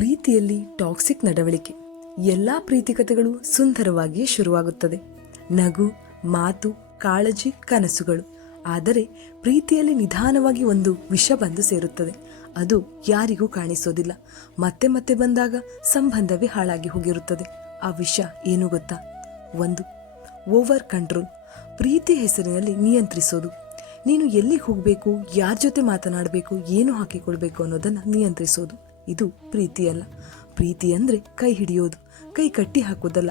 ಪ್ರೀತಿಯಲ್ಲಿ ಟಾಕ್ಸಿಕ್ ನಡವಳಿಕೆ. ಎಲ್ಲ ಪ್ರೀತಿ ಕಥೆಗಳು ಸುಂದರವಾಗಿಯೇ ಶುರುವಾಗುತ್ತದೆ. ನಗು, ಮಾತು, ಕಾಳಜಿ, ಕನಸುಗಳು. ಆದರೆ ಪ್ರೀತಿಯಲ್ಲಿ ನಿಧಾನವಾಗಿ ಒಂದು ವಿಷ ಬಂದು ಸೇರುತ್ತದೆ. ಅದು ಯಾರಿಗೂ ಕಾಣಿಸೋದಿಲ್ಲ. ಮತ್ತೆ ಮತ್ತೆ ಬಂದಾಗ ಸಂಬಂಧವೇ ಹಾಳಾಗಿ ಹೋಗಿರುತ್ತದೆ. ಆ ವಿಷ ಏನು ಗೊತ್ತಾ? ಒಂದು, ಓವರ್ ಕಂಟ್ರೋಲ್. ಪ್ರೀತಿ ಹೆಸರಿನಲ್ಲಿ ನಿಯಂತ್ರಿಸೋದು. ನೀನು ಎಲ್ಲಿಗೆ ಹೋಗಬೇಕು, ಯಾರ ಜೊತೆ ಮಾತನಾಡಬೇಕು, ಏನು ಹಾಕಿಕೊಳ್ಬೇಕು ಅನ್ನೋದನ್ನು ನಿಯಂತ್ರಿಸೋದು. ಇದು ಪ್ರೀತಿಯಲ್ಲ ಪ್ರೀತಿ ಅಂದ್ರೆ ಕೈ ಹಿಡಿಯೋದು, ಕೈ ಕಟ್ಟಿ ಹಾಕೋದಲ್ಲ.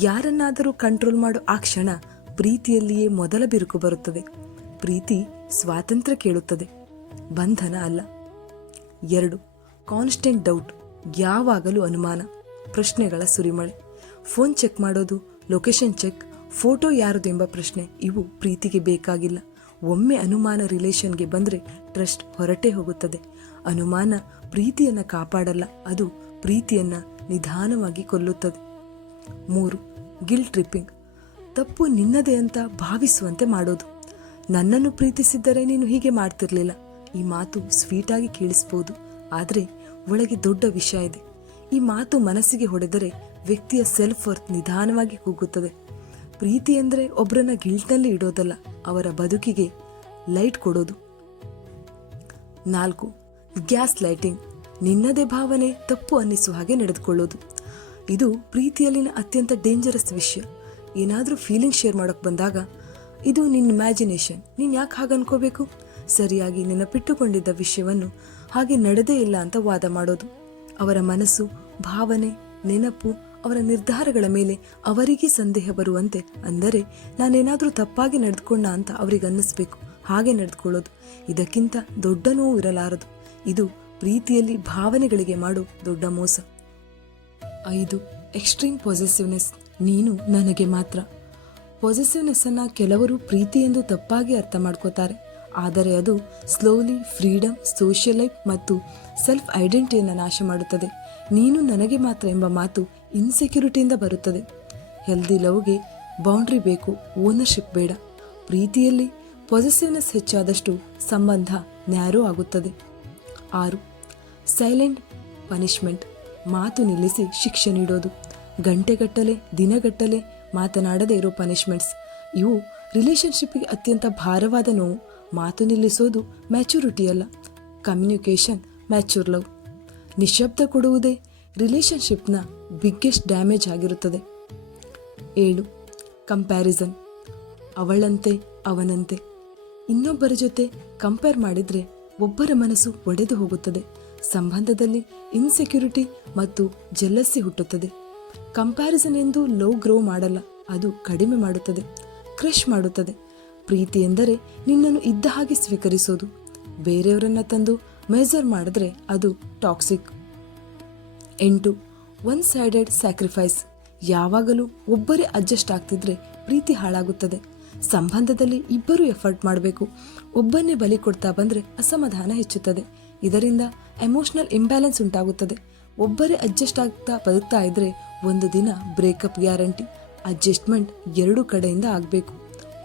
ಯಾರನ್ನಾದರೂ ಕಂಟ್ರೋಲ್ ಮಾಡೋ ಆ ಕ್ಷಣ ಪ್ರೀತಿಯಲ್ಲಿಯೇ ಮೊದಲ ಬಿರುಕು ಬರುತ್ತದೆ. ಪ್ರೀತಿ ಸ್ವಾತಂತ್ರ್ಯ ಕೇಳುತ್ತದೆ. ಬಂಧನ ಅಲ್ಲ. ಎರಡು ಕಾನ್ಸ್ಟೆಂಟ್ ಡೌಟ್ ಯಾವಾಗಲೂ ಅನುಮಾನ, ಪ್ರಶ್ನೆಗಳ ಸುರಿಮಳೆ. ಫೋನ್ ಚೆಕ್ ಮಾಡೋದು ಲೊಕೇಶನ್ ಚೆಕ್ ಫೋಟೋ ಯಾರದು ಎಂಬ ಪ್ರಶ್ನೆ, ಇವು ಪ್ರೀತಿಗೆ ಬೇಕಾಗಿಲ್ಲ. ಒಮ್ಮೆ ಅನುಮಾನ ರಿಲೇಷನ್ಗೆ ಬಂದರೆ ಟ್ರಸ್ಟ್ ಹೊರಟೇ ಹೋಗುತ್ತದೆ. ಅನುಮಾನ ಪ್ರೀತಿಯನ್ನ ಕಾಪಾಡಲ್ಲ, ಅದು ಪ್ರೀತಿಯನ್ನ ನಿಧಾನವಾಗಿ ಕೊಲ್ಲುತ್ತದೆ. ಮೂರು ಗಿಲ್ ಟ್ರಿಪ್ಪಿಂಗ್ ತಪ್ಪು ನಿನ್ನದೇ ಅಂತ ಭಾವಿಸುವಂತೆ ಮಾಡೋದು. ನನ್ನನ್ನು ಪ್ರೀತಿಸಿದ್ದರೆ ನೀನು ಹೀಗೆ ಮಾಡ್ತಿರ್ಲಿಲ್ಲ. ಈ ಮಾತು ಸ್ವೀಟಾಗಿ ಕೇಳಿಸ್ಬೋದು, ಆದರೆ ಒಳಗೆ ದೊಡ್ಡ ವಿಷಯ ಇದೆ. ಈ ಮಾತು ಮನಸ್ಸಿಗೆ ಹೊಡೆದರೆ ವ್ಯಕ್ತಿಯ ಸೆಲ್ಫ್ ವರ್ತ್ ನಿಧಾನವಾಗಿ ಕುಗ್ಗುತ್ತದೆ ಪ್ರೀತಿ ಅಂದರೆ ಒಬ್ಬರನ್ನ ಗಿಲ್ಟ್ನಲ್ಲಿ ಇಡೋದಲ್ಲ, ಅವರ ಬದುಕಿಗೆ ಲೈಟ್ ಕೊಡೋದು. ನಾಲ್ಕು ಗ್ಯಾಸ್ ಲೈಟಿಂಗ್ ನಿನ್ನದೇ ಭಾವನೆ ತಪ್ಪು ಅನ್ನಿಸುವ ಹಾಗೆ ನಡೆದುಕೊಳ್ಳೋದು. ಇದು ಪ್ರೀತಿಯಲ್ಲಿನ ಅತ್ಯಂತ ಡೇಂಜರಸ್ ವಿಷಯ. ಏನಾದರೂ ಫೀಲಿಂಗ್ ಶೇರ್ ಮಾಡೋಕೆ ಬಂದಾಗ, ಇದು ನಿನ್ನ ಇಮ್ಯಾಜಿನೇಷನ್ ನೀನು ಯಾಕೆ ಹಾಗೆ ಅನ್ಕೋಬೇಕು? ಸರಿಯಾಗಿ ನೆನಪಿಟ್ಟುಕೊಂಡಿದ್ದ ವಿಷಯವನ್ನು ಹಾಗೆ ನಡೆದೇ ಇಲ್ಲ ಅಂತ ವಾದ ಮಾಡೋದು. ಅವರ ಮನಸ್ಸು, ಭಾವನೆ, ನೆನಪು, ಅವರ ನಿರ್ಧಾರಗಳ ಮೇಲೆ ಅವರಿಗೆ ಸಂದೇಹ ಬರುವಂತೆ ಅಂದರೆ, ನಾನೇನಾದರೂ ತಪ್ಪಾಗಿ ನಡೆದುಕೊಂಡ ಅಂತ ಅವರಿಗೆ ಅನ್ನಿಸ್ಬೇಕು. ಹಾಗೆ ನಡೆದುಕೊಳ್ಳೋದು. ಇದಕ್ಕಿಂತ ದೊಡ್ಡ ನೋವು ಇರಲಾರದು. ಇದು ಪ್ರೀತಿಯಲ್ಲಿ ಭಾವನೆಗಳಿಗೆ ಮಾಡು ದೊಡ್ಡ ಮೋಸ. ಐದು ಎಕ್ಸ್ಟ್ರೀಮ್ ಪೊಸೆಸಿವ್ನೆಸ್ ನೀನು ನನಗೆ ಮಾತ್ರ. ಪೊಸೆಸಿವ್ನೆಸ್ ಅನ್ನ ಕೆಲವರು ಪ್ರೀತಿ ಎಂದು ತಪ್ಪಾಗಿ ಅರ್ಥ ಮಾಡ್ಕೋತಾರೆ. ಆದರೆ ಅದು ಸ್ಲೋಲಿ ಫ್ರೀಡಮ್ ಸೋಷಿಯಲ್ ಲೈಫ್ ಮತ್ತು ಸೆಲ್ಫ್ ಐಡೆಂಟಿಟಿಯನ್ನು ನಾಶ ಮಾಡುತ್ತದೆ. ನೀನು ನನಗೆ ಮಾತ್ರ ಎಂಬ ಮಾತು ಇನ್ಸೆಕ್ಯೂರಿಟಿಯಿಂದ ಬರುತ್ತದೆ. ಹೆಲ್ದಿ ಲವ್ಗೆ ಬೌಂಡ್ರಿ ಬೇಕು ಓನರ್ಶಿಪ್ ಬೇಡ. ಪ್ರೀತಿಯಲ್ಲಿ ಪೊಸೆಸಿವ್ನೆಸ್ ಹೆಚ್ಚಾದಷ್ಟು ಸಂಬಂಧ ನ್ಯಾರೋ ಆಗುತ್ತದೆ. ಆರು. Silent punishment. ಮಾತು ನಿಲ್ಲಿಸಿ ಶಿಕ್ಷೆ ನೀಡೋದು. ಗಂಟೆಗಟ್ಟಲೆ, ದಿನಗಟ್ಟಲೆ ಮಾತನಾಡದೇ ಇರೋ ಪನಿಷ್ಮೆಂಟ್ಸ್. ಇವು ರಿಲೇಶನ್ಶಿಪ್ಗೆ ಅತ್ಯಂತ ಭಾರವಾದ ನೋವು. ಮಾತು ನಿಲ್ಲಿಸೋದು ಮ್ಯಾಚುರಿಟಿ ಅಲ್ಲ. Communication, mature love. ನಿಶಬ್ದ ಕೊಡುವುದೇ ರಿಲೇಶನ್ಶಿಪ್ನ ಬಿಗ್ಗೆಸ್ಟ್ ಡ್ಯಾಮೇಜ್ ಆಗಿರುತ್ತದೆ. ಏಳು. ಕಂಪ್ಯಾರಿಸನ್. ಅವಳಂತೆ, ಅವನಂತೆ. ಇನ್ನೊಬ್ಬರ ಜೊತೆ ಕಂಪೇರ್ ಮಾಡಿದ್ರೆ ಒಬ್ಬರ ಮನಸ್ಸು ಒಡೆದು ಹೋಗುತ್ತದೆ. ಸಂಬಂಧದಲ್ಲಿ ಇನ್ಸೆಕ್ಯೂರಿಟಿ ಮತ್ತು ಜೆಲ್ಲಸ್ಸಿ ಹುಟ್ಟುತ್ತದೆ. ಕಂಪ್ಯಾರಿಸನ್ ಎಂದು ಲೋ ಗ್ರೋ ಮಾಡಲ್ಲ, ಅದು ಕಡಿಮೆ ಮಾಡುತ್ತದೆ ಕ್ರಶ್ ಮಾಡುತ್ತದೆ. ಪ್ರೀತಿ ಎಂದರೆ ನಿನ್ನನ್ನು ಇದ್ದ ಹಾಗೆ ಸ್ವೀಕರಿಸೋದು. ಬೇರೆಯವರನ್ನ ತಂದು ಮೆಜರ್ ಮಾಡಿದ್ರೆ ಅದು ಟಾಕ್ಸಿಕ್ ಎಂಟು ಒನ್ ಸೈಡೆಡ್ ಸ್ಯಾಕ್ರಿಫೈಸ್ ಯಾವಾಗಲೂ ಒಬ್ಬರೇ ಅಡ್ಜಸ್ಟ್ ಆಗ್ತಿದ್ರೆ ಪ್ರೀತಿ ಹಾಳಾಗುತ್ತದೆ. ಸಂಬಂಧದಲ್ಲಿ ಇಬ್ಬರು ಎಫರ್ಟ್ ಮಾಡಬೇಕು. ಒಬ್ಬನ್ನೇ ಬಲಿ ಕೊಡ್ತಾ ಬಂದ್ರೆ ಅಸಮಾಧಾನ ಹೆಚ್ಚುತ್ತದೆ. ಇದರಿಂದ ಎಮೋಷನಲ್ ಇಂಬ್ಯಾಲೆನ್ಸ್ ಉಂಟಾಗುತ್ತದೆ. ಒಬ್ಬರೇ ಅಡ್ಜಸ್ಟ್ ಆಗ್ತಾ ಬದುಕ್ತಾ ಇದ್ರೆ ಒಂದು ದಿನ ಬ್ರೇಕಪ್ ಗ್ಯಾರಂಟಿ, ಅಡ್ಜಸ್ಟ್ಮೆಂಟ್ ಎರಡು ಕಡೆಯಿಂದ ಆಗಬೇಕು.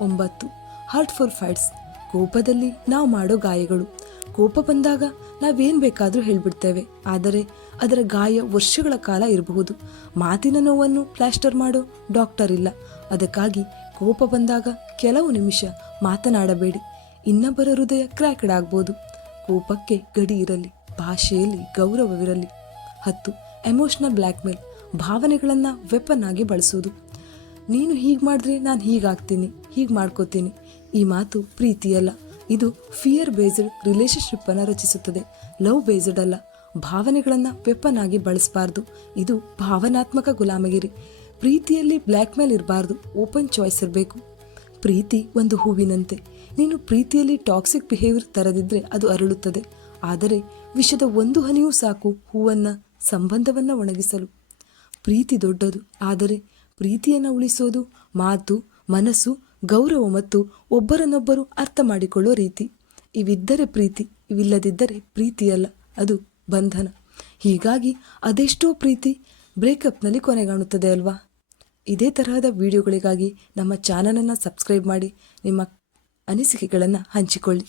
ಒಂಬತ್ತು ಹಾರ್ಟ್ ಫಾರ್ ಫೈಟ್ಸ್ ಕೋಪದಲ್ಲಿ ನಾವು ಮಾಡೋ ಗಾಯಗಳು. ಕೋಪ ಬಂದಾಗ ನಾವೇನ್ ಬೇಕಾದ್ರೂ ಹೇಳ್ಬಿಡ್ತೇವೆ. ಆದರೆ ಅದರ ಗಾಯ ವರ್ಷಗಳ ಕಾಲ ಇರಬಹುದು. ಮಾತಿನ ನೋವನ್ನು ಪ್ಲಾಸ್ಟರ್ ಮಾಡೋ ಡಾಕ್ಟರ್ ಇಲ್ಲ. ಅದಕ್ಕಾಗಿ ಕೋಪ ಬಂದಾಗ ಕೆಲವು ನಿಮಿಷ ಮಾತನಾಡಬೇಡಿ. ಇನ್ನೊಬ್ಬರ ಹೃದಯ ಕ್ರ್ಯಾಕ್ಡ್ ಆಗ್ಬೋದು. ಕೋಪಕ್ಕೆ ಗಡಿ ಇರಲಿ, ಭಾಷೆಯಲ್ಲಿ ಗೌರವವಿರಲಿ. ಹತ್ತು, ಎಮೋಷನಲ್ ಬ್ಲ್ಯಾಕ್ಮೇಲ್, ಭಾವನೆಗಳನ್ನು ವೆಪನ್ ಆಗಿ ಬಳಸೋದು. ನೀನು ಹೀಗೆ ಮಾಡಿದ್ರೆ ನಾನು ಹೀಗಾಗ್ತೀನಿ ಹೀಗೆ ಮಾಡ್ಕೋತೀನಿ. ಈ ಮಾತು ಪ್ರೀತಿಯಲ್ಲ, ಇದು ಫಿಯರ್ ಬೇಸ್ಡ್ ರಿಲೇಶನ್ಶಿಪ್ಪನ್ನು ರಚಿಸುತ್ತದೆ. ಲವ್ ಬೇಸ್ಡ್ ಅಲ್ಲ, ಭಾವನೆಗಳನ್ನು ವೆಪನ್ ಆಗಿ ಬಳಸಬಾರ್ದು. ಇದು ಭಾವನಾತ್ಮಕ ಗುಲಾಮಗಿರಿ. ಪ್ರೀತಿಯಲ್ಲಿ ಬ್ಲ್ಯಾಕ್ ಮೇಲ್ ಇರಬಾರ್ದು, ಓಪನ್ ಚಾಯ್ಸ್ ಇರಬೇಕು. ಪ್ರೀತಿ ಒಂದು ಹೂವಿನಂತೆ. ನೀನು ಪ್ರೀತಿಯಲ್ಲಿ ಟಾಕ್ಸಿಕ್ ಬಿಹೇವಿಯರ್ ತರದಿದ್ರೆ ಅದು ಅರಳುತ್ತದೆ. ಆದರೆ ವಿಷದ ಒಂದು ಹನಿಯೂ ಸಾಕು ಹೂವನ್ನ, ಸಂಬಂಧವನ್ನ ಒಣಗಿಸಲು. ಪ್ರೀತಿ ದೊಡ್ಡದು, ಆದರೆ ಪ್ರೀತಿಯನ್ನು ಉಳಿಸೋದು ಮಾತು, ಮನಸ್ಸು, ಗೌರವ ಮತ್ತು ಒಬ್ಬರನ್ನೊಬ್ಬರು ಅರ್ಥ ಮಾಡಿಕೊಳ್ಳೋ ರೀತಿ. ಇವಿದ್ದರೆ ಪ್ರೀತಿ, ಇವಿಲ್ಲದಿದ್ದರೆ ಪ್ರೀತಿಯಲ್ಲ, ಅದು ಬಂಧನ. ಹೀಗಾಗಿ ಅದೆಷ್ಟೋ ಪ್ರೀತಿ ಬ್ರೇಕಪ್ನಲ್ಲಿ ಕೊನೆಗಾಣುತ್ತದೆ ಅಲ್ವಾ? ಇದೇ ತರಹದ ವಿಡಿಯೋಗಳಿಗಾಗಿ ನಮ್ಮ ಚಾನಲನ್ನು ಸಬ್ಸ್ಕ್ರೈಬ್ ಮಾಡಿ ನಿಮ್ಮ ಅನಿಸಿಕೆಗಳನ್ನು ಹಂಚಿಕೊಳ್ಳಿ.